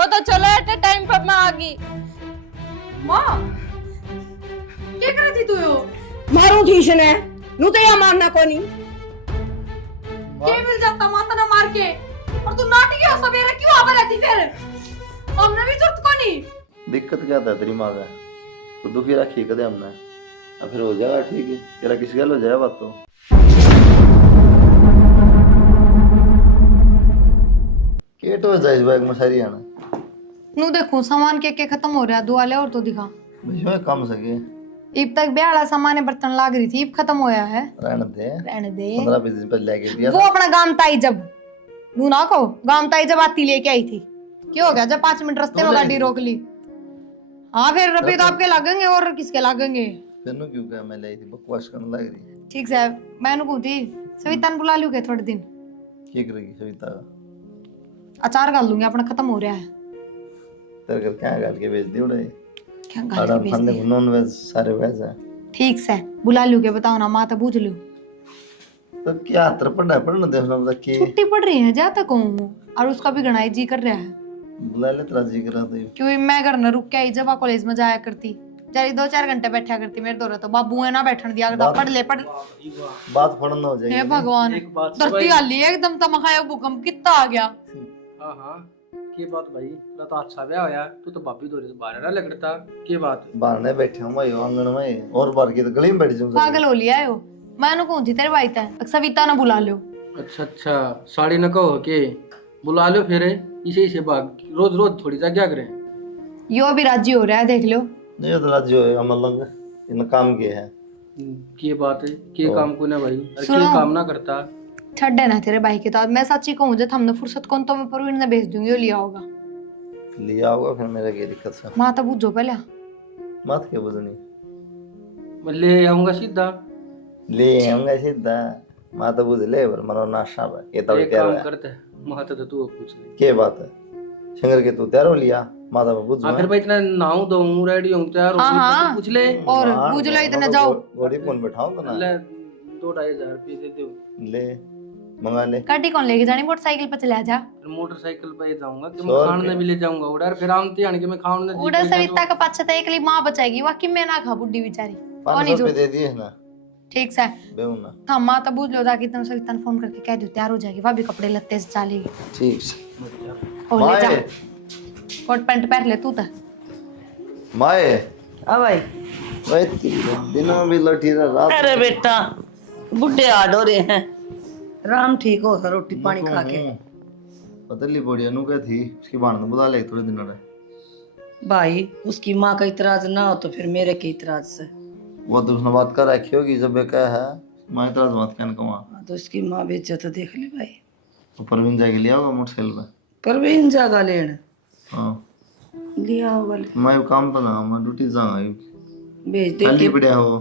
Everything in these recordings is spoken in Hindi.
वो तो चलो एट टाइम पर मैं आ गई। माँ क्या कर रही थी तू यो? मारू थी इसने नू तो या मारना कोनी क्या मिल जाता माता ना मार के, और तू नाटी हो सवेरे क्यों आ रहती फिर? हमने भी जरूरत कोनी। दिक्कत क्या था तेरी माँ का? तो दुखी रखी कदे हमने, अब फिर हो जाएगा ठीक है। तेरा किस गल हो जाएगा बात तो। केट हो जाए इस बैग में सारी आना नू देखो सामान के खत्म हो रहा, दुआ ले और तो दिखा। भैया कम सके इब तक ब्याह सामान बर्तन लाग रही थी, इब खत्म होया है। रहने दे 15-20 दिन पहले लेके दिया वो अपना गाम ताई जब नू ना कहो, गाम ताई जब आती लेके आई थी। क्या हो गया जब 5 मिनट रास्ते में गाड़ी रोक ली? हाँ फिर रुपये तो आपके लगेंगे और किसके लगेंगे? तेनू क्यों क्या मैं लाई थी बकवास करने लग रही। ठीक है मैंने कही थी सविता ने बुला लूंगे थोड़े दिन। क्या करेगी सविता? अचार डाल दूंगी, अपना खत्म हो रहा है। तेरे घर क्या गाल के भेज दी उड़े? क्या गाल के भेज दी? नॉन वेज सारे वेज है। ठीक से बुला लूंगे, बताओ ना माँ तो बूझ लू। तो क्या पढ़ना देखना बता के छुट्टी पड़ रही है जाता कहूँ, और उसका भी गणाई जी कर रहा है। बुला ले तेरा जी करा दे। क्योंकि मैं घर न रुक के आई, जब कॉलेज में जाया करती चाहे 2-4 घंटे बैठा करती मेरे दौरे, तो बाबू है ना बैठन दिया करता। पढ़ ले बात पढ़ना हो जाएगी। हे भगवान धरती हाली एकदम तमखाया, भूकंप कितना आ गया। हाँ हाँ की बात भाई, तेरा तो अच्छा ब्याह होया, तू तो भाभी दौरे से बाहर ना लगता। की बात बाहर नहीं बैठे हूँ भाई आंगन में, और बाहर की तो गली में बैठ जाऊँ। पागल हो लिया हो। मैंने कौन थी तेरे भाई तय सविता ना बुला लो। अच्छा अच्छा साड़ी न कहो के बुला लो फिर इसे इसे भाग रोज रोज थोड़ी जा क्या करें। यो भी राजी हो रहा है देख लो। ये तो राज्य है अमल लंग इन काम के है। की बात है के काम को ना भाई, और सुनो। के काम ना करता। छड्डे ना तेरे भाई के तो मैं सच्ची कहूँ जब हमने फुर्सत कौन तो मैं परवीन ने भेज दूंगी, वो लिया होगा। लिया होगा फिर मेरे की दिक्कत से माँ तो बुझो पहले। मत के बुझनी मैं ले आऊंगा सीधा। ले आऊंगा सीधा माँ तो बुझ ले पर मरो नाशा भाई ये तो एक क्या काम है करते महत्व तो तू पूछ ले। के बात है शंकर के तू तैयार हो लिया माता में बुझ आखिर भाई इतना नाऊ दो रेडी हूँ तैयार हाँ, हो हाँ। पूछ ले। और बुझ लो इतना जाओ। घोड़ी कौन बैठाऊं तो ना ले 2-2.5 रुपये दे दो। ले मंगा ले। गाड़ी कौन लेके जानी? मोटरसाइकिल पे चले जा। फिर मोटरसाइकिल पे जाऊंगा कि 100 मैं खाने रुपये। भी ले जाऊंगा उधर, फिर आमती आने के मैं खाने उधर सविता का पाछे तो एकली माँ बचाएगी, वाकई में ना खा बुड्ढी बेचारी। 500 रुपये दे दिए ना ठीक से बेऊ ना। था माँ तो बुझ लो जाके तुम सविता ने फोन करके कह दो तैयार हो जाएगी, वह भी कपड़े लत्ते से चालेगी। ठीक से और ले जा माए कोट पैंट पहन ले तू तो। माए हाँ भाई। भाई दिनों में भी लौटी रहा रात अरे बेटा बुढ़े हाड हो रहे हैं, राम ठीक हो रोटी पानी खा के। पतली बोड़ी अनु क्या थी उसकी बाण बुला ले थोड़े दिनों में। भाई उसकी माँ का इतराज ना हो तो फिर मेरे के इतराज से। वो तो उसने बात कर रखी होगी जब ये क्या है मैं तो बात कहने को वहाँ तो उसकी माँ बेचे तो देख ले भाई। तो परवीन जाके लिया होगा मोटरसाइकिल पे। परवीन जागा लेने हाँ लिया होगा मैं काम पर ना मैं ड्यूटी जाऊंगा भेज दे खाली के पड़िया हो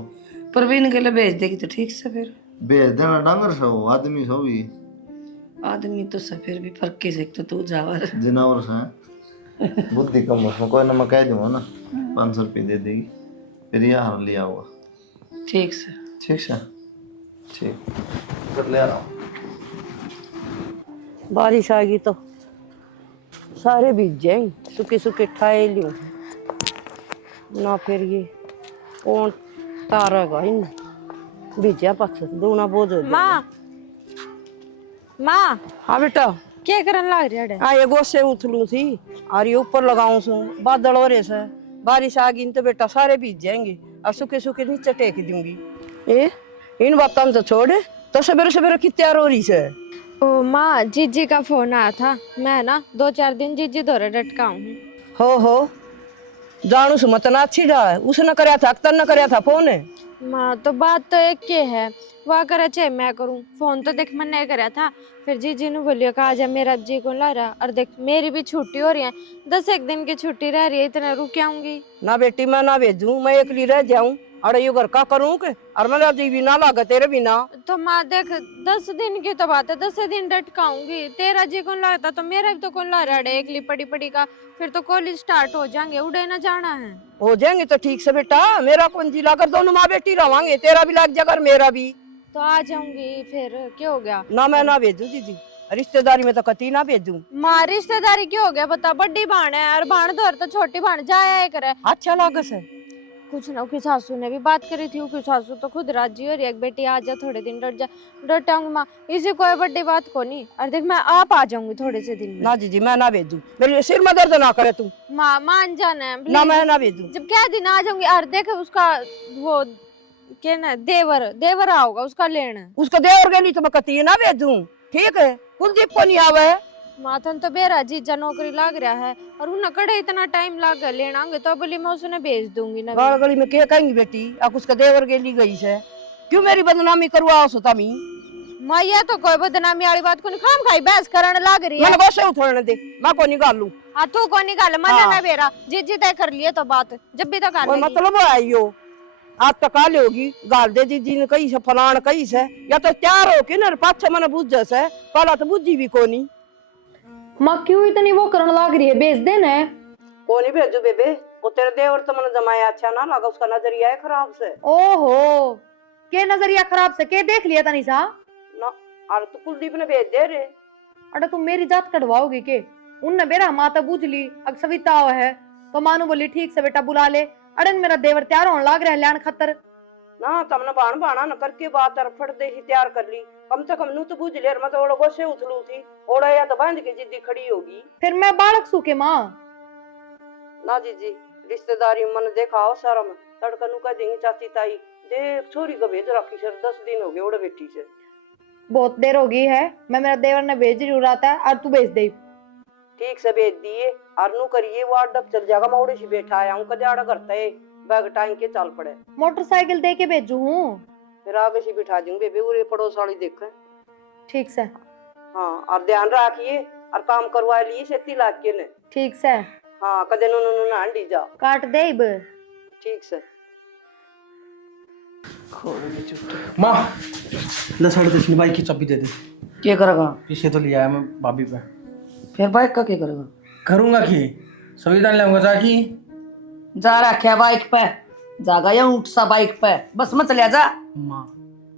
परवीन के लिए भेज देगी तो ठीक से। फिर भेज देना डांगर से हो आदमी से हो भी आदमी तो से फिर भी फर्क के से तो तू जावर जिनावर से बुद्धि कम उसमें कोई ना मैं कह दूंगा ना 500 रुपये दे देगी फिर यह हार लिया होगा। ठीक से। ठीक है ठीक कर ले आ रहा हूँ। बारिश आ गई तो सारे भीग जाएंगे, सूखे सूखे ठाए लियो ना। फिर ये कौन तारेगा इन भीजा पास दूना बोझ हो माँ माँ हाँ बेटा क्या करन लग रही है? हाँ ये गोसे उथलू थी और ये ऊपर लगाऊं सू बादल हो रहे से बारिश आ गई तो बेटा सारे भीग जाएंगे और सूखे सूखे नीचे टेक दूंगी। ए इन बातों तो छोड़ तो सवेरे सवेरे की तैयार हो रही से। ओ माँ जीजी का फोन आया था, मैं ना 2-4 दिन जीजी दौरे डटका हूँ। हो जानू से मत ना अच्छी जा उसने कराया था अख्तर ने कराया था फोन। माँ तो बात तो एक के है, वह करे चाहे मैं करूँ, फोन तो देख मैंने कराया था। फिर जीजी ने बोलियो कहा जा मेरा जी को ला रहा, और देख मेरी भी छुट्टी हो रही है, 10 दिन की छुट्टी रह रही है, इतना रुक आऊंगी ना बेटी मैं ना भेजूं, मैं एकली रह जाऊं अरे यो घर का करूं के और मेरा जी भी ना लागे तेरे बिना। तो माँ देख 10 दिन की तो बात है, 10 दिन डटकाऊंगी, तेरा जी कौन लगता तो मेरा भी तो कौन ला रहा है एकली पड़ी पड़ी का। फिर तो कॉलेज स्टार्ट हो जाएंगे, उड़े ना जाना है। हो जाएंगे तो ठीक से बेटा, मेरा कौन जी लाकर दोनों माँ बेटी रवांगे, तेरा भी लाग जाकर मेरा भी। तो आ जाऊंगी, फिर क्या हो गया? ना मैं ना भेजू दीदी। रिश्तेदारी में तो कती ना भेजूं। माँ रिश्तेदारी क्यों हो गया बता, बड़ी भाण है और भाण तो तो छोटी भाण जाया करे। अच्छा लागे से कुछ ना, उसकी सासू ने भी बात करी थी, उसकी सासू तो खुद राजी हो रही है, बेटी आ जा थोड़े दिन डट जा। डटाऊंगी माँ, इसी कोई बड़ी बात को नहीं। और देख मैं आप आ जाऊंगी थोड़े से दिन में। ना जी मैं ना भेजूं, मेरे सिर में दर्द ना करे तू। माँ मान जाना है ना please। मैं ना भेजूं। जब क्या दिन आ जाऊंगी। और देख उसका वो क्या ना देवर आओगा उसका लेना। उसको देवर के लिए तो मैं कती ना भेजूं, ठीक है। कुलदीप को नहीं आवे। माथन तो बेरा जीजा नौकरी लाग रहा है और उन्हें कड़े इतना टाइम लाग गया लेना तो बोली मैं उसने भेज दूंगी ना। गाल गली में क्या कहेंगी बेटी, अब उसका देवर के लिए गई से, क्यों मेरी बदनामी करवाओ सोता मी। माँ ये तो कोई बदनामी वाली बात को नहीं, खाम खाई बहस करने लाग रही है। मैंने बस उठने दे, मैं को निकाल लूं। हाँ तू को निकाल मन हाँ। ना बेरा जीजी तय कर लिए तो बात जब भी तो कर कोई लेगी। मतलब आइयो आज तक काले होगी गाल दे दी जी ने कही से फलान कही से, या तो तैयार हो के ना पाछे मैंने बुझ से पहला तो बुझी भी कोनी। माँ क्यों इतनी वो करने लग रही है, भेज देना है। कोनी भेजू बेबे, वो तेरे देवर तो मैंने जमाया अच्छा ना लगा, उसका नजरिया है खराब से। ओहो के नजरिया खराब से के देख लिया था निशा। ना अरे तो कुलदीप ने भेज दे रे। अरे तुम मेरी जात कटवाओगी के? उनने बेरा माता बूझ ली, अब सविता हुआ है तो मानू बोली ठीक से बेटा बुला ले। अरे मेरा देवर तैयार होने लग रहा है लैन खतर। ना तमने बाण बाणा न करके बात फट दे ही तैयार कर ली, कम से कम नू तो बुझ ले, मैं तो ओड़ा गोसे उछलू थी, ओड़ा या तो बांध के जिद्दी खड़ी होगी। फिर मैं बालक सूखे माँ। ना जी रिश्तेदारी मन देखा शर्म तड़का नु का देंगी चाची ताई देख छोरी को भेज रखी सर 10 दिन हो गए ओड़े बेटी से। बहुत देर हो गई है, मैं मेरा देवर ने भेज रही रहा था और तू भेज दे। ठीक से भेज दिए और नू करिए वो अड्डा चल जाएगा, मैं ओड़े से बैठा आया हूँ कदे आड़ा करता है बैग टांग के चल पड़े। मोटरसाइकिल दे के भेजू हूँ। फिर आगे से बिठा दूंगी बेबी, उरे पड़ोस वाली देखे। ठीक से। हाँ और ध्यान रखिए और काम करवा लिए सेती लाग के ने। ठीक से। हाँ कदे नु ना अंडी जा काट दे इब। ठीक से। माँ 10:30 बाइक की चाबी दे दे। क्या करेगा? पीछे तो लिया है मैं भाभी पे। फिर बाइक का क्या करेगा? करूंगा कि संविधान लाऊंगा जाकी। जा रखा बाइक पे जागा या उठ सा बाइक पे बस मत ले जा। माँ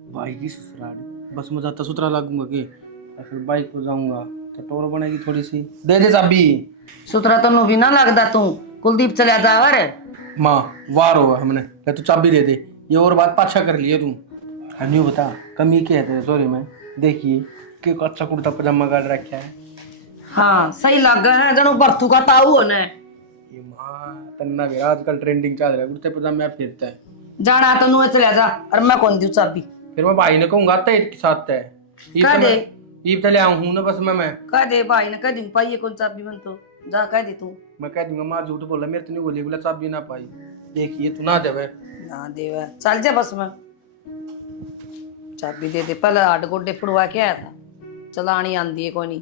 भाई की ससुराली बस में जाता सुतरा लगूंगा कि फिर बाइक पर जाऊंगा तो टोर बनेगी थोड़ी सी। दे दे चाबी। सुतरा तो नु भी ना लगदा तू कुलदीप चला जा रे। माँ वार होगा हमने ले तू चाबी दे दे, ये और बात पाछा कर लिए तुम। अन्यू बता कमी क्या है तेरे सॉरी में देखिए कि अच्छा कुर्ता पजामा गाड़ रखा है। हाँ सही लग गया है जनो बर्थू का ताऊ होने। ये माँ तन्ना भी आजकल ट्रेंडिंग चल रहा है कुर्ते पजामे फिरता है। जाना तो नु चला जा और मैं कौन दूं चाबी। फिर मैं भाई ने कहूंगा तय के साथ है कह दे ईब तले आऊं ना बस मैं कह दे भाई ने कह दी पाइए कौन चाबी बन तो जा कह दे तू। मैं कह दूंगा माँ झूठ बोला मेरे तो नहीं बोली बोला चाबी ना पाई देखिए तू ना देवे ना देवा चल जा बस में चाबी दे दे। पहले आठ गोडे फुड़वा के आया था, चलानी आंदी है कोई नहीं।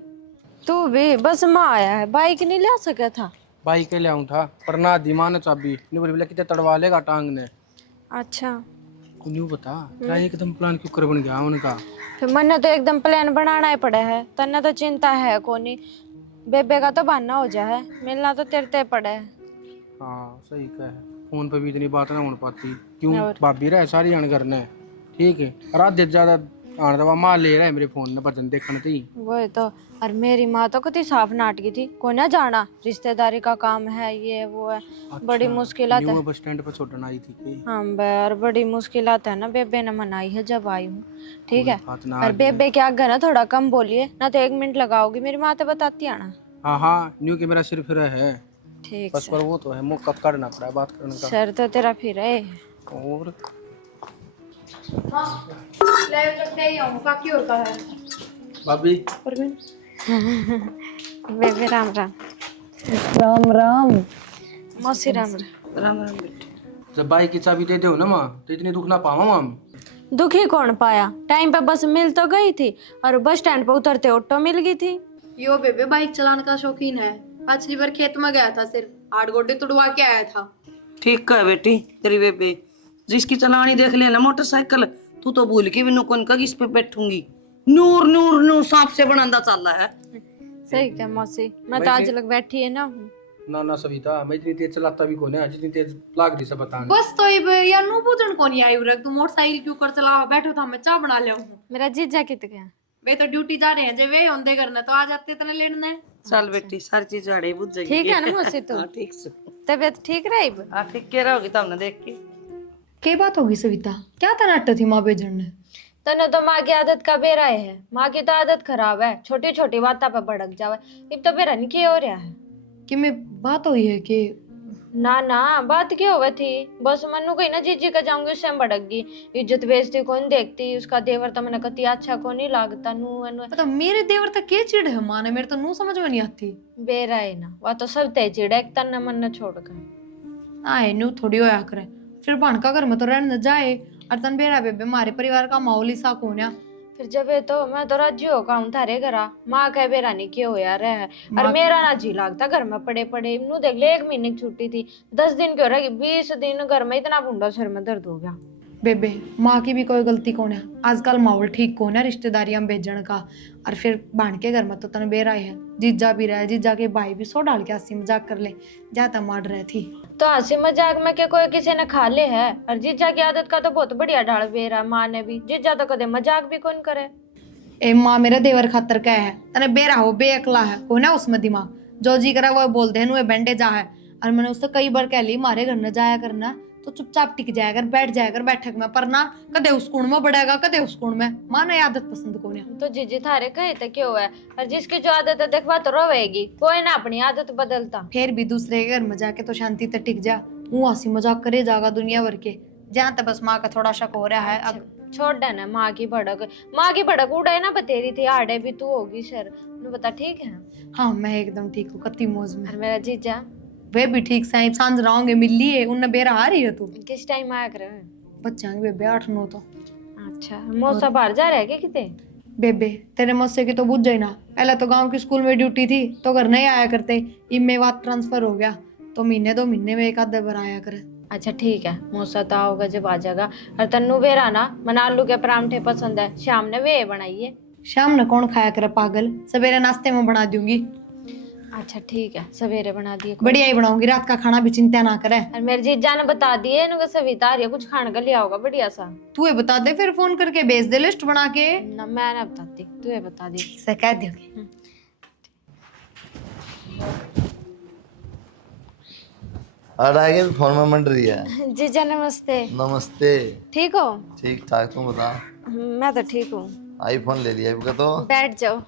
तू भी बस माँ आया है, बाइक नहीं ले सका था। भाई के ले आऊं था पर ना दी माँ ने चाबी नहीं बोली बोला कितने तड़वा लेगा टांग ने। अच्छा तू नहीं बता तेरा एकदम प्लान क्यों कर बन गया उनका। फिर मैंने तो एकदम प्लान बनाना ही पड़ा है, तन्ने तो चिंता है कोनी, बेबे का तो बहाना हो जाए, मिलना तो तेरे ते पड़ा है। हाँ सही कह, फोन पे भी इतनी बात ना हो पाती क्यों भाभी रहे सारी अन करने ठीक है। रात देर ज्यादा आने दवा माँ ले रहा है मेरे फोन में भजन देखने थी वही तो। और मेरी माँ तो कितनी साफ नाटकी थी, को ना जाना रिश्तेदारी का काम है ये वो है। बड़ी मुश्किलात है। बस स्टैंड पर छोड़ने आई थी कि हाँ यार बड़ी मुश्किलात है ना, बेबे ने मनाई है जब आई हूँ ठीक है। बात ना और बेबे के आगे ना थोड़ा कम बोलिए ना तो 1 मिनट लगाओगी, मेरी माँ तो बताती है ना। हाँ हाँ न्यू के मेरा सिर फिर है ठीक बस पर वो तो है मुँह कब करना पड़ा बात करने का। सर तो तेरा फिर है। और ले सकते ही हूँ काकी और का है। भाभी बेबे राम राम। राम राम। मौसी राम राम। राम राम बेटे। जब बाइक की चाबी दे दो ना माँ तो इतनी दुख ना पावा माँ। दुखी कौन पाया, टाइम पे बस मिल तो गई थी और बस स्टैंड पे उतरते ऑटो मिल गई थी। यो बेबे बाइक चलाने का शौकीन है, पिछली बार खेत में गया था सिर्फ 8 गोडे तुड़वा के आया था। ठीक है बेटी तेरी बेबे जिसकी चलानी देख लेना मोटरसाइकिल तू तो भूल के भी नु कौन कगी इस पे बैठूंगी। नूर नूर नूर सांप से बनांदा चल रहा है। सही क्या मौसी, मैं तो आज लग बैठी है ना हूँ। ना सविता मैं इतनी तेज चलाता भी कौन है जितनी तेज लाग रही से बताने। बस तो इब यार नु पूजन को नहीं आई रख तू मोटरसाइकिल क्यों कर चला बैठो था मैं चाय बना ले हूँ। मेरा जीजा कित गया वे तो ड्यूटी जा रहे हैं, जब वे होंदे करना तो आ जाते तने लेने। चल बेटी सारी चीज झाड़े बुझ जाएगी। ठीक है ना मौसी तू? हाँ ठीक से। तबीयत ठीक रही? हाँ ठीक कह रहोगी तुमने देख के। के बात होगी सविता, क्या तनाट थी माँ बेजन ने? तने तो माँ की आदत का बेरा है। माँ की तो आदत खराब है, छोटी छोटी बातों पे भड़क जावे। अब तो बेरा नहीं किया हो रहा है कि मैं बात हुई है कि ना ना बात क्या हुआ थी, बस मनु कही ना जीजी का जाऊंगी उससे भड़क गई। इज्जत बेइज्जती कौन देखती, उसका देवर तो मैंने कती अच्छा को नहीं लागता नू मतलब मेरे देवर तक के चिड़ है माँ ने, मेरे तो नू समझ में नहीं आती। बेरा है ना, वह तो सब ते चिड़ एक तन्ना मन्ना छोड़ कर आए नू थोड़ी होया करे, फिर भणका घर में तो रहने न जाए। और तन बेरा बेबे हमारे परिवार का माहौल ही सा कौन है। फिर जब ये तो मैं तो राजी हो कहूँ थारे घरा, माँ कह बेरा नहीं क्यों हो यार है। और मेरा ना जी लगता घर में पड़े पड़े नू देख ले, 1 महीने की छुट्टी थी, 10 दिन की हो रही, 20 दिन घर में इतना भूंडा सिर में दर्द हो गया। बेबे माँ की भी कोई गलती कौन है, आजकल माहौल ठीक कौन है रिश्तेदारियां भेजन का। और फिर बाण के घर में तो तन बेरा है, जीजा भी रहे, जीजा के भाई भी सो डाल के हंसी मजाक कर ले, जाता मार रहे थी। तो हंसी मजाक में के कोई किसी ने खा ले है। और जीजा की आदत का तो बहुत बढ़िया ढाल बेरा माँ ने भी, जीजा तो कदे मजाक भी कौन करे। ए माँ मेरा देवर खातर क्या है, तने बेरा हो बेअकला है कौन है उसमें दिमाग, जो जी करा वो बोल दे नुए बैंडे जा है। और मैंने उससे कई बार कह ली मारे घर न जाया करना, तो चुपचाप टिक जाया कर, बैठ जाया कर बैठक में, पर ना कदे उस कुण में बढ़ेगा कदे उस कुण में। माँ ने आदत पसंद कौन है। तो जीजी थारे कहे तो क्यों है, और जिसकी जो आदत है देखवा तो रोवेगी, कोई ना अपनी आदत बदलता। फिर भी दूसरे के घर में जाके तो शांति तक टिक जा, वो हंसी मजाक करे जागा दुनिया भर के। जहाँ तक बस माँ का थोड़ा शक हो रहा है अब। छोड़ देना माँ की भड़क उड़े ना बतेरी थी, आड़े भी तू होगी सर नु बता ठीक है। हाँ मैं एकदम ठीक हूँ, कत्ती मौज में। और मेरा जीजा वे भी ठीक से सांझ रहोगे मिल लिए, उनने बेरा आ रही है तू। किस टाइम आया करे? बच्चा बेबे 8-9 तो। अच्छा मौसा बाहर जा रहा है क्या किते? बेबे तेरे मस्से की तो बुझ जाए ना, पहले तो गांव की स्कूल में ड्यूटी थी तो घर नहीं आया करते, इब में बात ट्रांसफर हो गया तो महीने 2 महीने में एक आध बार आया करे। अच्छा ठीक है, मौसा तो आओगे जब आ जाएगा। और तन्नू बेरा ना मना आलू के परांठे पसंद है, शाम ने वे बनाइए। शाम ने कौन खाया करे पागल, सवेरे नाश्ते में बना दूंगी। अच्छा ठीक है, सवेरे बना दिए। बढ़िया ही बनाऊंगी, रात का खाना भी चिंता ना करे। और मेरे जीजा ने बता दिए इनको सविता आ रही है, कुछ खाने का लिया होगा बढ़िया सा। तू ये बता दे, फिर फोन करके भेज दे लिस्ट बना के। ना मैं ना बताती, तू ये बता दी। से कह दोगे। आगे भी फोन में मंड रही है। जीजा नमस्ते। नमस्ते। ठीक हो? ठीक ठाक, तुम बता। मैं तो ठीक हूँ। आईफोन ले लिया अभी का तो। बैठ जाओ।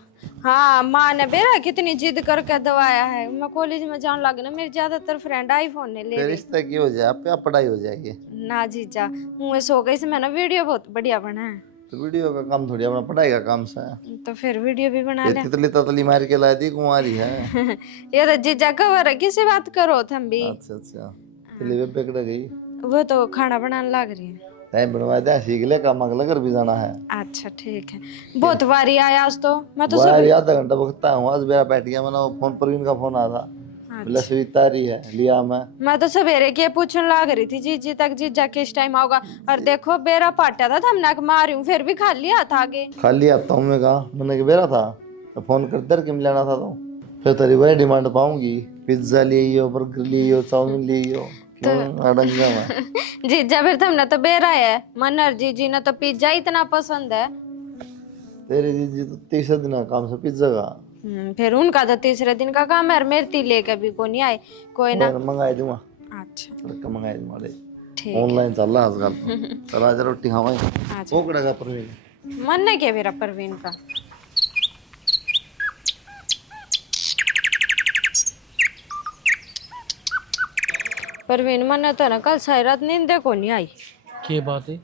हाँ माँ ने बेरा कितनी जिद करके दवाया है, मैं कॉलेज में जाने लगी ना, मेरी ज्यादातर फ्रेंड आईफोन ने ले फिर ली। रिश्ता की हो जाए, आप क्या पढ़ाई हो जाएगी। ना जीजा मुँह सो गई से मैंने वीडियो बहुत बढ़िया बना है। तो वीडियो का काम थोड़ी अपना पढ़ाई का काम सा है। तो फिर वीडियो भी बना ये ले। तितली ततली मार के ला दी, कुंवारी है। ये तो जीजा कवर है, किसी बात करो तुम भी। अच्छा अच्छा, चलिए वे पकड़ गई। वो तो खाना बनाने लग रही है। टाइम बनवा दे, सीख ले, काम अगला घर भी जाना है। अच्छा ठीक है, बहुत बारी आया आज तो। मैं तो वाह सब यार, आधा घंटा बकता हूँ, आज मेरा बैठ गया, मैंने फोन पर इनका फोन आ था, बोला स्वीता रही है, लिया मैं तो सवेरे के पूछने लग रही थी जीजी तक, जीजा किस टाइम आओगा। और देखो बेरा पाटा था, थमना के मारी हूँ, फिर भी खा लिया था आगे। खाली आता हूँ मैं, कहा मैंने कि बेरा था तो फोन कर दर के मिलाना था, तो फिर तेरी वही डिमांड पाऊंगी, पिज्जा लियो, बर्गर लियो, चाउमीन लियो, अड़ंगा में। जीजा फिर थमना तो बेरा है, मनर जीजी ने तो पिज्जा इतना पसंद है। तेरी जीजी तो 30 दिन का काम से पिज्जा का। फिर उनका तो तीसरे दिन का काम है, और मेरे ती लेके भी को नहीं आए कोई ना। मंगाई दूंगा, अच्छा मंगाई दूंगा, ठीक। ऑनलाइन चल रहा है आजकल। चल आज रोटी खावाएंगे। अच्छा। वो कड़ेगा परवीन, मन नहीं किया मेरा परवीन का। परवीन मन तो ना कल सारी रात नींद को नहीं आई। के बात है?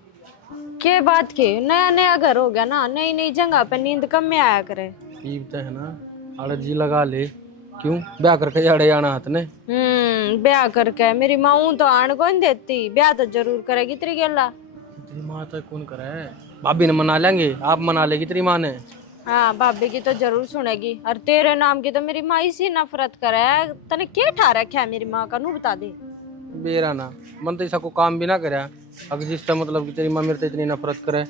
के बात के, नया नया घर हो गया ना, नई नई जगह पे नींद कम में आया करे। ये तो है ना, आड़े जी लगा ले, क्यों ब्याह करके जाड़े आना हाथ ने। ब्याह करके मेरी माँ तो आन को नहीं देती, ब्याह तो जरूर करेगी तेरी गेला। तेरी माँ तो कौन करे, भाभी ने मना लेंगे, आप मना लेगी तेरी माँ ने। हाँ भाभी की तो जरूर सुनेगी, और तेरे नाम की तो मेरी माँ इसी नफरत करे। तने क्या ठा रखा है मेरी माँ का, नू बता दे। बेरा ना मन तो ऐसा को काम भी ना करे, अगर जिसका मतलब कि तेरी माँ मेरे से इतनी नफरत करे।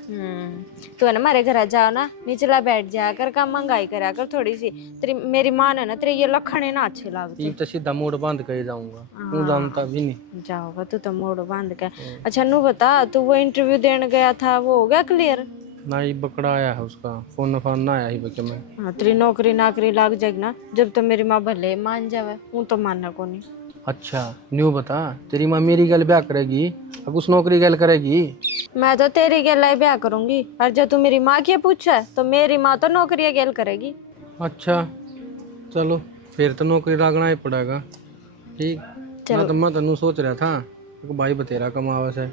तू है ना हमारे घर जाओ ना, नीचला बैठ जाया कर, काम महंगाई करा कर थोड़ी सी। तेरी मेरी माँ ने ना तेरे ये लखने ना अच्छे लगते। ये तो सीधा मूड बांध के जाऊंगा, तू जानता भी नहीं। जाओगा तू तो मोड़ बांध के। अच्छा नू बता, तू वो इंटरव्यू देने गया था, वो हो गया क्लियर? ना ही बकड़ा आया है उसका, फोन फोन ना आया ही बके में। हाँ तेरी नौकरी नाकरी लाग जाएगी ना, जब तो मेरी माँ भले मान जावे, हूँ तो मानना को नहीं। अच्छा न्यू बता, तेरी माँ मेरी गल ब्याह करेगी अब उस नौकरी गल करेगी? मैं तो तेरी गेल ब्याह करूंगी, और जब तू मेरी माँ की पूछा तो मेरी माँ तो नौकरी गेल करेगी। अच्छा चलो फिर तो नौकरी लागना ही पड़ेगा। ठीक, मैं तनु सोच रहा था कि भाई बतेरा कमावा से।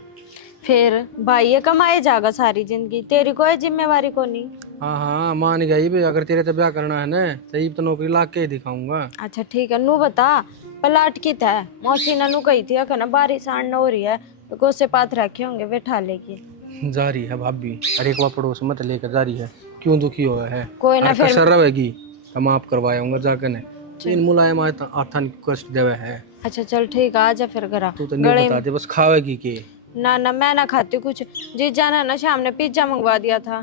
फिर भाई ये कमाए जाएगा सारी जिंदगी, तेरी कोई जिम्मेवारी को नहीं। हाँ हाँ मान गई भी, अगर तेरे से ब्याह करना है ना सही तो नौकरी ला के ही दिखाऊंगा। अच्छा ठीक है, नू बता पलाट की था मौसी नू कही थी ना बारिश आना हो रही है तो गोसे पात रखे होंगे बैठा लेगी। जा रही है भाभी, अरे एक बार पड़ोस मत लेकर जा रही है, क्यों दुखी हुआ है? कोई ना, फिर कसर रहेगी तो माफ करवाऊंगा जाकर ने, इन मुलायम आथन कष्ट देवे है। अच्छा चल ठीक है, आजा फिर घर तू तो नहीं बता दे बस खावेगी के? ना ना मैं ना खाती कुछ। जी जाना ना शाम ने पिज्जा मंगवा दिया था,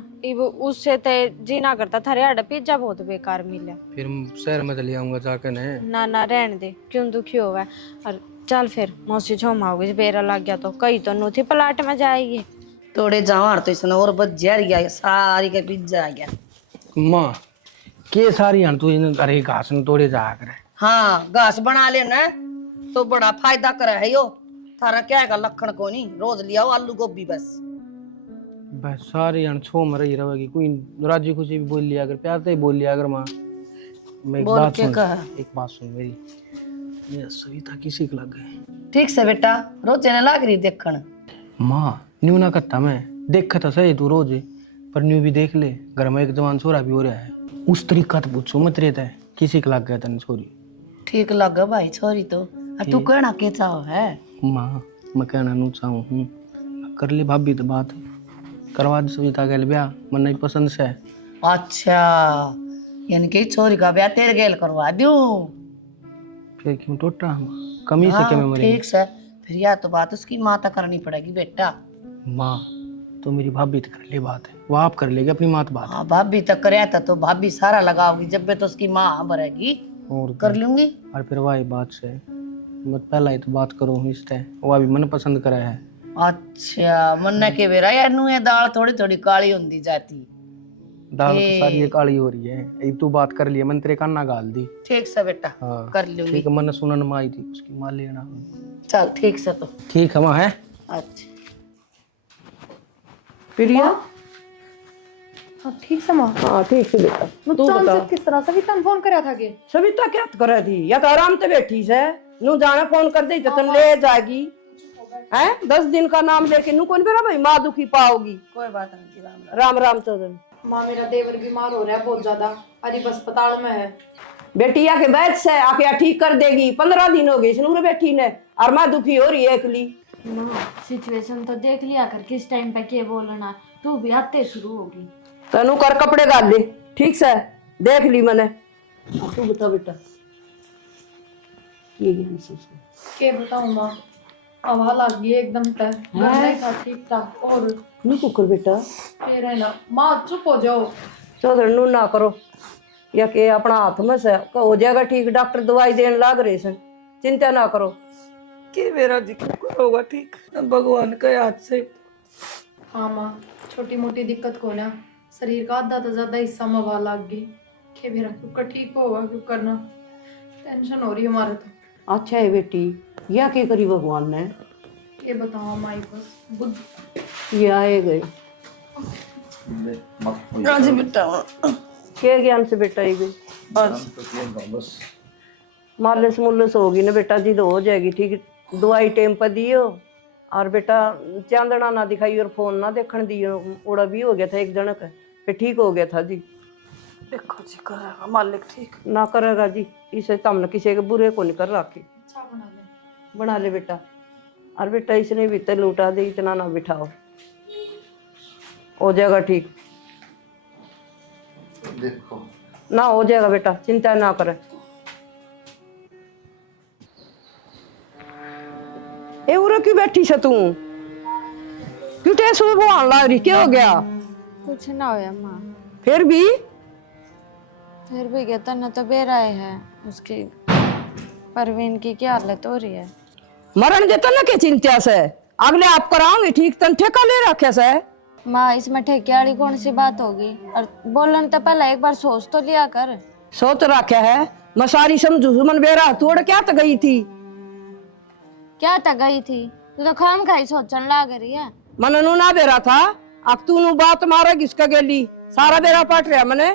उससे ते जी ना करता था, अरे पिज्जा बहुत बेकार मिला। फिर शहर में चली आऊंगा जाकर ने। ना रहने दे, क्यों दुखी होगा। और चल फिर मौसी छोमाओगे, बेरा लग गया तो कही तो नू थी प्लाट में जाएगी। तोड़े जावार तो इसने और बच जा गया, सारी का पिज्जा आ गया। माँ के सारी तू अरे घास न तोड़े जा करे। हाँ घास बना लेना तो बड़ा फायदा करे है यो। थारा क्या का लखन को नहीं, रोज लिया आलू गोभी बस। बस सारी छो में रही रहेगी, कोई राजी खुशी भी बोल लिया अगर, प्यार से ही बोल लिया अगर। माँ मैं एक बोल बात के सुन, कहा। एक बात सुन मेरी, ये सविता किसी को लग गई। ठीक से बेटा, रोजे ने लाग रही देखन। माँ न्यू ना करता, मैं देख तो सही तू रोज, पर न्यू भी देख ले, घर में एक जवान छोरा भी हो रहा है, उस तरीका तो पूछो मत रहता है किसी को लग गया तने छोरी। ठीक लगा भाई छोरी तो, अब तू कहना के चाहो है? माँ मैं कहना नू चाहूँ हूँ, कर ली भाभी तो बात करवा दे सविता के ब्याह, मन नहीं पसंद से। अच्छा यानी कि छोरी का ब्याह तेरे गेल करवा दूं? फिर क्यों टूटा कमी से क्या मैं मरेगी? ठीक से, फिर या तो बात उसकी माँ तक करनी पड़ेगी बेटा। माँ तो मेरी भाभी तो कर ले बात है, वो आप कर लेगी अपनी माँ बात। हाँ भाभी तक करे तो भाभी सारा लगाओगी, जब भी तो उसकी माँ भरेगी और कर लूंगी। और फिर वही बात से मत पहला ही तो बात करो इससे, वो अभी मन पसंद करे है। अच्छा मन के बेरा यार नू ये दाल थोड़ी थोड़ी काली होती जाती। दाल तो सारी ये काली हो रही है, एक तू बात कर लिया मन तेरे कान्ना गाल दी। ठीक से बेटा हाँ कर लूंगी। ठीक है, मन सुनन में आई थी उसकी माँ लेना। चल ठीक से तो ठीक है माँ है। अच्छा प्रिया। हाँ ठीक से माँ। हाँ ठीक से बेटा, तू बता किस तरह से भी तन फोन कराया था के? सविता क्या करे थी, या तो आराम से बैठी से नू जाना फोन कर दे तो तन ले जाएगी है। 10 दिन का नाम लेके नू कौन बेरा भाई माँ दुखी पाओगी। कोई बात नहीं, राम राम राम चौधरी। माँ मेरा देवर बीमार हो रहा है बहुत ज्यादा, अरे अस्पताल में है। बेटी आके बैठ से आके ठीक कर देगी, 15 दिन हो गए नूर बैठी ने, और माँ दुखी हो रही है अकेली। सिचुएशन तो देख लिया कर, किस टाइम पे क्या बोलना, तू भी आते शुरू होगी। तनु कर कपड़े गाल ले, ठीक से देख ली मैंने। तू बता बेटा के बताऊं माँ, हवा लग गई एकदम तक, नहीं था ठीक था। और नू कुकर बेटा फिर है ना माँ चुप हो जाओ। चौधरी नू ना करो, या के अपना हाथ में से हो जाएगा ठीक, डॉक्टर दवाई देने लाग रहे से, चिंता ना करो। के मेरा जिक्र होगा ठीक, भगवान के हाथ से। हाँ माँ छोटी मोटी दिक्कत को ना, शरीर का आधा तो ज्यादा हिस्सा में हवा लग गई। के मेरा क्यों ठीक होगा, क्यों करना, टेंशन हो रही है हमारे तो। अच्छा है बेटी, या के करी भगवान ने, ये बताओ माई बस बुद्ध ये आए गए राजी बेटा के ज्ञान से बेटा आई गई। बस मालिश मुलिश होगी ना बेटा जी तो हो जाएगी ठीक, दवाई टाइम पर दियो, और बेटा चांदना ना दिखाई और फोन ना देखने दियो, उड़ा भी हो गया था एक जन का, फिर ठीक हो गया था जी। देखो जी करेगा मालिक ठीक। ना करेगा जी, इसे तमने किसी के बुरे को नहीं कर रखे। बना ले बेटा, और बेटा इसने भी तो लूटा दे, इतना ना बिठाओ, हो जाएगा ठीक। देखो ना हो जाएगा बेटा, चिंता ना करे। ए उरे क्यों बैठी से तू, क्यों टेस में बुआन लग रही, क्या हो गया? कुछ ना होया माँ, फिर भी कहता ना तो बेराए है उसकी, परवीन की क्या हालत हो रही है। मरण देता ना के चिंता से, अगले आप कराओगे ठीक, तन ठेका ले रखे से। माँ इसमें ठेके वाली कौन सी बात होगी? और बोलने तो पहले एक बार सोच तो लिया कर। सोच रखा है मैं सारी समझू मन बेरा तोड़ क्या तो गई थी। क्या तक गई थी? तू तो खाम खाई सोचने लग रही है। मन नु ना बेरा था अब तू नु बात मारा किसका गेली सारा बेरा पट रहा मने।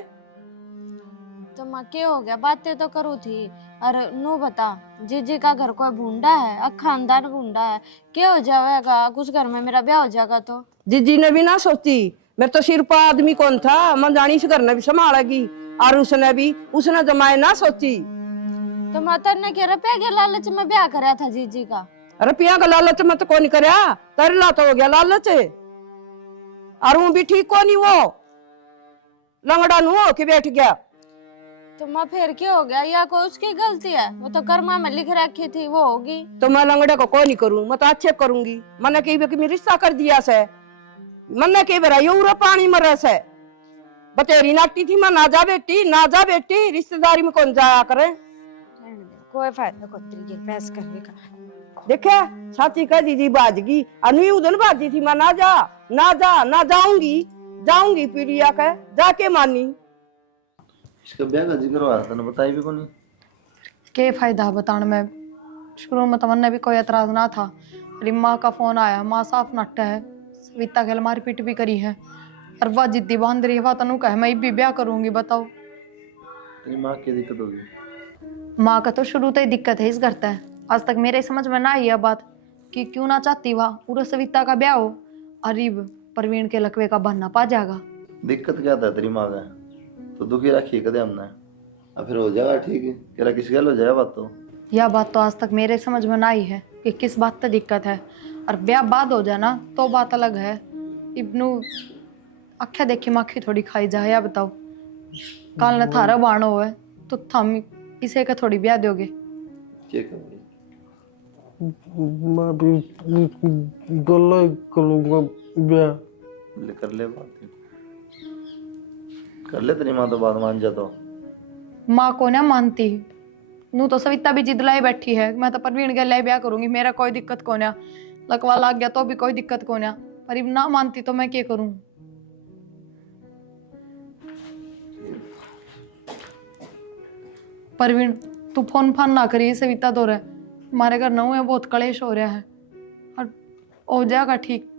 तो माँ क्या हो गया? बातें तो करू थी। और नू बता, जीजी का घर कोई भूंडा है? अब खानदान भूंडा है, क्या हो जाएगा? कुछ घर में मेरा ब्याह हो जाएगा तो? जीजी ने भी ना सोची, मैं तो सिर्फ आदमी कौन था मन जानी से करना भी संभालेगी और उसने जमाए ना सोची। तो माता ने क्या रुपया के लालच में ब्याह कराया था जीजी का? रुपया का लालच मत कौन करया तरला तो हो गया लालच और वो भी ठीक को नहीं वो लंगड़ा नु हो के बैठ गया। तो माँ फिर क्या हो गया? या कोई उसकी गलती है? वो तो कर्मा में लिख रखी थी, वो होगी। तो मैं लंगड़े को नहीं करूं, मैं तो अच्छे करूंगी। मैंने कई बार कि रिश्ता कर दिया से मैंने कई बार यूरो पानी में रस है बतेरी नाटी थी मैं ना जा बेटी रिश्तेदारी में कौन जाया करे। कोई फायदा को तेरी बहस करने का। देखा साथी कह दीदी बाजगी अनु उधर बाजी थी मैं ना जाऊंगी प्रिया कह जाके मानी। इसका ब्याह का जिक्र हुआ था ना, बताई भी कौन? के फायदा बताने में? शुरू में तमन्ना भी कोई एतराज ना था। अरे माँ का फोन आया, माँ साफ नट्टा है, सविता के मार पीट भी करी है और वह जिद्दी बांध रही है। वह तनु कहे मैं भी ब्याह करूंगी। बताओ तेरी माँ की दिक्कत होगी? माँ का तो शुरू से ही दिक्कत है इस घर तक। आज तक मेरे समझ में ना आई है बात कि क्यों ना चाहती वह पूरा सविता का ब्याह हो और प्रवीण के लकवे का बहाना पा जाएगा। दिक्कत क्या था तेरी माँ का? तो दुखी रखी कदे हमने, अब फिर हो जाएगा ठीक है। कह किस गल हो जाएगा बात तो? यह बात तो आज तक मेरे समझ में ना आई है कि किस बात पर दिक्कत है। और ब्याह बाद हो जाए ना तो बात अलग है। इब्नू अख्या देखी माखी थोड़ी खाई जाए। या बताओ काल ने थारा बाणो है तो थम इसे का थोड़ी ब्याह दोगे? मैं भी गला करूंगा ब्याह। कर ले बात, कर ले। तेरी माँ तो बात मान जा तो? माँ को ना मानती नू तो सविता भी जिद लाई बैठी है। मैं तो प्रवीण के लिए ब्याह करूंगी, मेरा कोई दिक्कत को ना। लकवा लग गया तो भी कोई दिक्कत को ना, पर अब ना मानती तो मैं क्या करूं? प्रवीण तू फोन फान ना करी सविता तो रहे, हमारे घर नऊ है बहुत कलेश हो रहा है और हो जाएगा ठीक।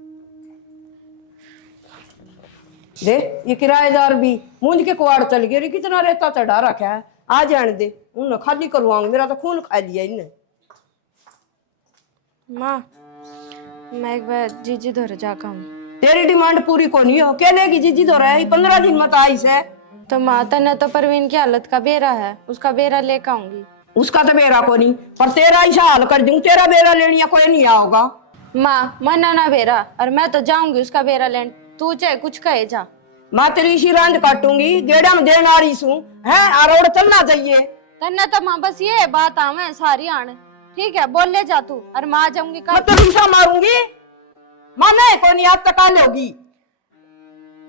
दे ये किराएदार भी मूंज के कुआड़ चल गए रे, कितना रेता चढ़ा रखा है। आ जाने दे उन्हें खाली करवाऊंगी, मेरा तो खून खा लिया इन्हें। माँ मैं एक बार जीजी धोरे जाकर हूँ। तेरी डिमांड पूरी को नहीं हो क्या लेगी जीजी तो रहे 15 दिन मत आई से। तो माता ने तो प्रवीण की हालत का बेरा है, उसका बेरा लेकर आऊंगी। उसका तो बेरा को नहीं पर तेरा ऐसा हाल कर दूं, तेरा बेरा लेने कोई नहीं आओगा। माँ मना ना बेरा, और मैं तो जाऊंगी उसका बेरा लेने, तू चाहे कुछ कहे जा। मैं तेरी इसी रांद काटूंगी, गेड़ा में देन आ रही हूँ है आरोड़ चलना चाहिए। तन्ना तो माँ बस ये बात आवे सारी आने, ठीक है बोल ले जा तू, और माँ जाऊंगी मैं तो रिक्शा मारूंगी, माने को नहीं आज तक लोगी।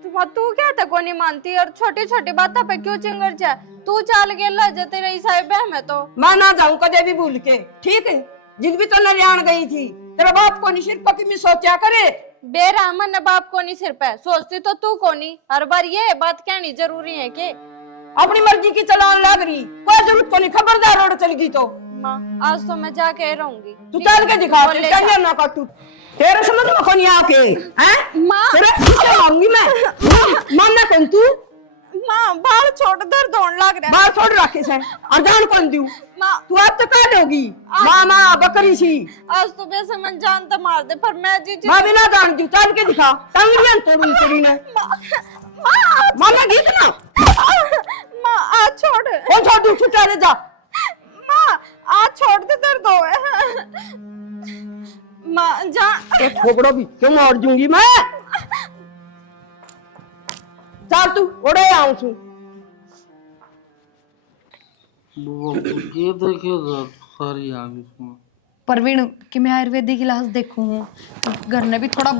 तू क्या तक को नहीं मानती, और छोटी छोटी बातों पे क्यों चिंगर जा? तू चाल गेला जो तेरे ईसाई बह में तो मैं ना जाऊं कदे भी भूल के, ठीक है? जिद भी तो नरियान गई थी, तेरा बाप को नहीं सिर पकी में सोचा करे। बेरा मन बाप को नहीं सिर पे सोचती तो तू को नहीं, हर बार ये बात कहनी जरूरी है के? अपनी मर्जी की चलान लग रही, कोई जरूरत को नहीं। खबरदार रोड चल गई तो माँ आज तो मैं जाके रहूंगी। तू चल के दिखा, टेंशन ना कर तू। तेरे समझ में को नहीं आके हैं माँ तेरे किसे मांगूंगी मैं? मानना कौन तू? माँ बाल छोड़, दर्द होने लग रहा है। बाल छोड़ रखे से और जान कौन दूं? माँ तू अब तो काट होगी मामा बकरी सी। आज तो वैसे मन जान तो मार दे, पर मैं जीजी मैं भी ना जान दूं, चल के दिखा टांगलियां तोड़ूं तेरी ने। मामा गीत ना माँ आज छोड़, कौन छोड़ दूं? छुट्टा ले जा। माँ आज छोड़ दे, दर्द हो है। माँ जा। एक खोपड़ो भी क्यों मार दूंगी मैं? चल तू उड़े आऊं छू। ये देखिए सारी आ गई इसमें। प्रवीण कि मैं आयुर्वेदिक इलाज देखूं, घर ने भी थोड़ा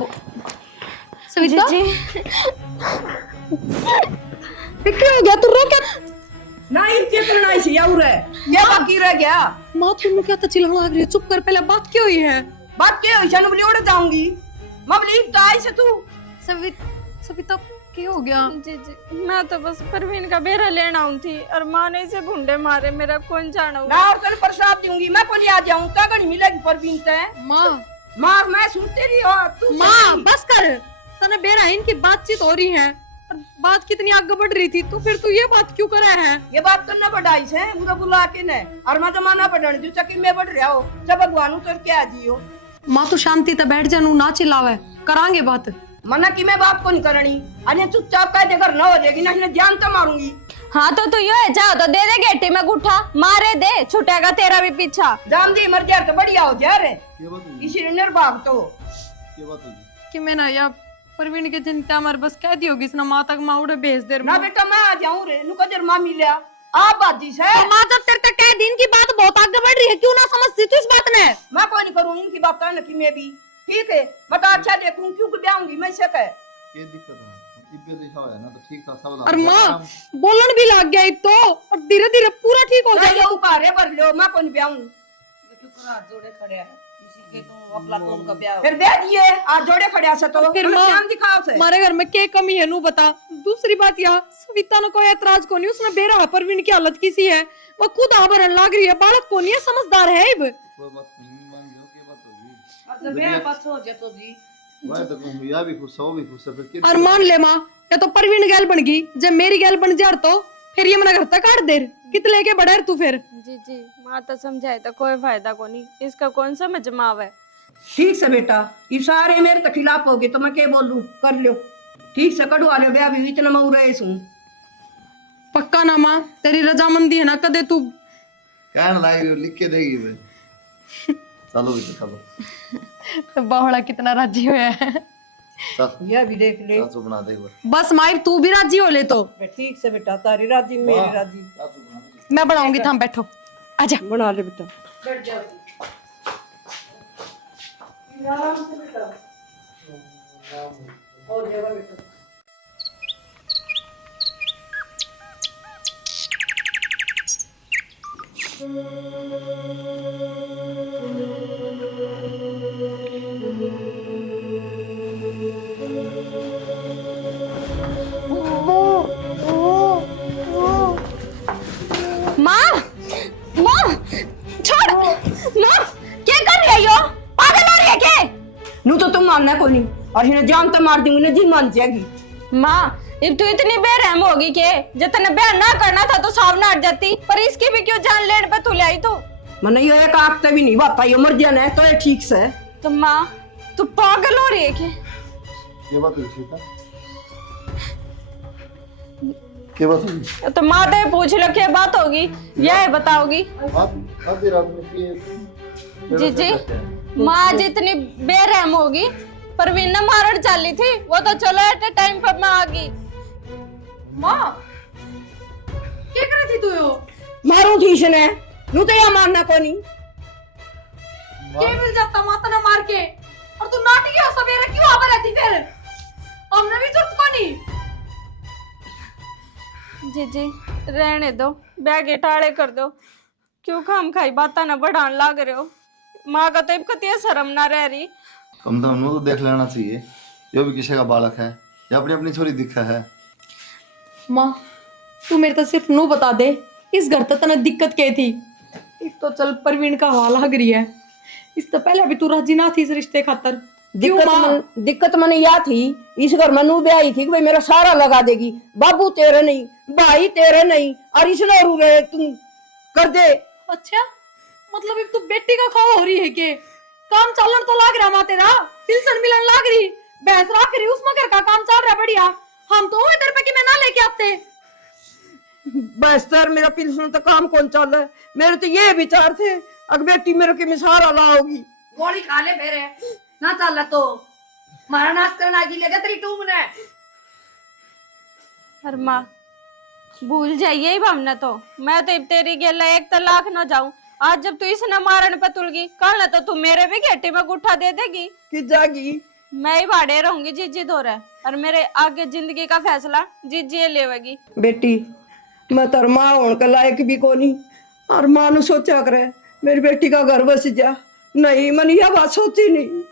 सविता जी क्या हो गया? तू रो क्या? नहीं चेतना ऐसी और है ये बाकी रह गया। माँ तुम क्या तो चिल्लाने लग रही है? चुप कर, पहले बात क्या हुई है? बात क्या हुई? चल बोली उड़ जाऊंगी मैं बोली ताई से तू सविता क्या हो गया? जी जी मैं तो बस परवीन का बेरा लेना आऊं थी और माँ ने इसे भुंडे मारे, मेरा कौन जाना हुआ। ना और तेरे प्रसाद दूंगी मैं, कौन आ जाऊं का गणी मिलेगी परवीन ते माँ मां मैं सुनती रही हो तू माँ बस कर। तने बेरा इनकी बातचीत हो रही है और बात कितनी आगे बढ़ रही थी, तो फिर तू ये बात क्यों करा है? ये बात करना बढ़ाई से मुझे बुला के ने और मैं जमाना बढ़ाने जो चक्की में बढ़ रहा हो जब भगवान तो क्या जियो। माँ तू शांति से बैठ जा, नू ना चिल्लावे, करांगे बात। मना की मैं बात को नहीं करनी, अरे चुपचाप कह दे घर न हो जाएगी ना, इन्हें जान तो मारूंगी। हाँ तो तू यो है चाहो तो दे दे गेटी में गुठा, मारे दे छुटेगा तेरा भी पीछा। जाम दी मर जा तो बढ़िया हो जा रे, ये बात होगी, इसी निर्भाग तो ये बात होगी कि मैं ना या परवीन के चिंता हमारे बस कह दी होगी इसने माँ तक, माँ उड़े भेज दे। ना बेटा मैं आ जाऊं रे, नु कजर मां मिलिया आप बाजी से माँ जब तेरे तक कह दिन की बात बहुत आगे बढ़ रही है, क्यों ना समझती तू इस बात ने? मैं कोई नहीं करूं इनकी बात न कि मैं भी ठीक है, मैं तो अच्छा देखूं क्यों कि ब्याहूंगी मैं से कह ये दिक्कत है, इब्बे दिखा है ना तो ठीक था सब। और माँ बोलन भी लग गया एक तो, और धीरे धीरे पूरा ठीक हो जाएगा। जाएगा उकारे भर लो, मैं कौन ब्याहूं क्यों करा जोड़े खड़े हैं इसी के तो अपना कौन का ब्याह फिर ब्याह दिए आज जोड़े खड़े से तो फिर मैं माँ शाम दिखाओ से हमारे घर में क्या कमी है नू बता। दूसरी बात यह सविता ने कोई ऐतराज को नहीं, उसने बेरा परवीन की हालत किसी है, वो खुद आभरण लाग रही है, बालक को नहीं है, समझदार है इब। कोई बात नहीं, मान लो की बात होगी, अच्छा ब्याह पास हो जाए तो जी मैं तो कहूं या भी खुश हो भी खुश है, फिर और मान ले माँ या तो परवीन गैल बन गई, जब मेरी गैल बन जा तो फिर ये मना घर तक काट देर कित लेके बढ़े तू फिर। जी जी माँ तो समझाए तो कोई फायदा को नहीं, इसका कौन सा मजमाव है। ठीक से बेटा, ये सारे मेरे तो खिलाफ हो गए तो मैं क्या बोलूं, कर लो ठीक से कटवा लो ब्याह भी, इतना मैं उड़े सू पक्का ना माँ, तेरी रजामंदी है ना, कदे तू कहन लाएगी लिख के देगी वे। चलो भी चलो, बावड़ा कितना राजी होया है। चल यह भी देख ले चाचू बना दे एक बार, बस माई तू भी राजी हो ले तो ठीक से बेटा, तारी राजी मेरी राजी, चाचू बना दे। मैं बनाऊंगी, थाम बैठो आजा। बना ले बेटा। माँ माँ छोड़ माँ, क्या कर रही है यो, पागल हो रही है क्या? नू तो तुम मानना को नहीं और इन्हें जान तो मार दूंगी, जी मान जाएगी। माँ अब तू इतनी बेरहम होगी के, जितने ब्याह ना करना था तो सावना हट जाती, पर इसकी भी क्यों जान लेने पे तू ले आई तू? मैंने ये एक आंख भी नहीं बात ये मर जाना है तो ये ठीक से तो माँ तू पागल हो रही है क्या? ये बात होगी ठीक है, क्या बात होगी? तो माँ तो पूछ लो क्या बात होगी, यह बताओगी। आप आधी रात में कि जी जी माँ जितनी बेरहम होगी, परवीन ने मारन चाली थी, वो तो चलो एट टाइम पर मैं आ गई। माँ क्या कर रही थी तू यो? मारू थी इसने, नू तो यह मानना को नहीं। क्या मिल जाता माता ने मार के, और तू नाटी है सवेरे क्यों आवर रहती फिर? हमने भी जरूरत को नहीं। जी जी रहने दो, बैगे टाड़े कर दो, क्यों खाम खाई बाता ना बढ़ान लाग रहे हो। माँ का तो इब कतिया शर्म ना रह रही। कम तो उनको तो देख लेना चाहिए, जो भी किसी का बालक है या अपनी अपनी छोरी दिखा है। माँ तू मेरे तो सिर्फ नू बता दे, इस घर तक तने दिक्कत क्या थी? एक तो चल परवीन का हवा लग रही है, इस तो पहले भी तू राजी ना थी इस रिश्ते खातर। दिक्कत मैंने यह थी, इस घर में नू ब्याही थी कि भाई मेरा सारा लगा देगी, बाबू तेरे नहीं, भाई तेरे नहीं, और इसने रू रहे तुम कर दे। अच्छा मतलब एक तू बेटी का खाओ हो रही है के? काम चलन तो लाग रहा माँ तेरा, पिलसन मिलन लाग रही, भैंस राख रही, उसमें घर का काम चल रहा बढ़िया। हम तो इधर पे कि मैं ना लेके आते। बस सर मेरा पिलसन तो काम कौन चल रहा है, मेरे तो ये विचार थे अगर बेटी मेरे के मिसारा लाओगी। गोली खा ले मेरे ना चल तो मारा नाश करना जी ले जा तेरी टूम ने। और माँ भूल जाइए ही भावना, तो मैं तो इब तेरी गेला एक तलाक न जाऊं। आज जब तू इसने मारन पे तुलगी, कल तो तू मेरे भी घेटी में गुठा दे देगी कि जागी मैं ही भाड़े रहूंगी जीजी धोरे, और मेरे आगे जिंदगी का फैसला जीजी लेवेगी। बेटी मैं तर माँ होने के लायक भी कोनी, और माँ ने सोचा करे मेरी बेटी का घर बस जा, नहीं मन यह बात सोची नहीं।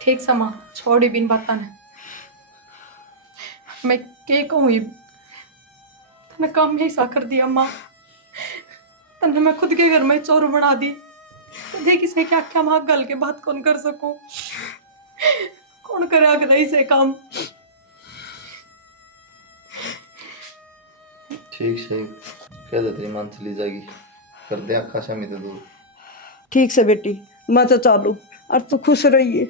ठीक समा छोड़ी बिन बाता ने। मैं के कहूँ तने काम ही सा कर दिया माँ। तने मैं खुद के घर में चोर बना दी। तो देखी से क्या क्या माँ गल के बात कौन कर सकूं, कौन करे अगर रही से काम। ठीक है, कह दे तेरी मान चली जाएगी, कर दे आखा से दूर। ठीक से बेटी, मैं तो चालू और तू खुश रहिए।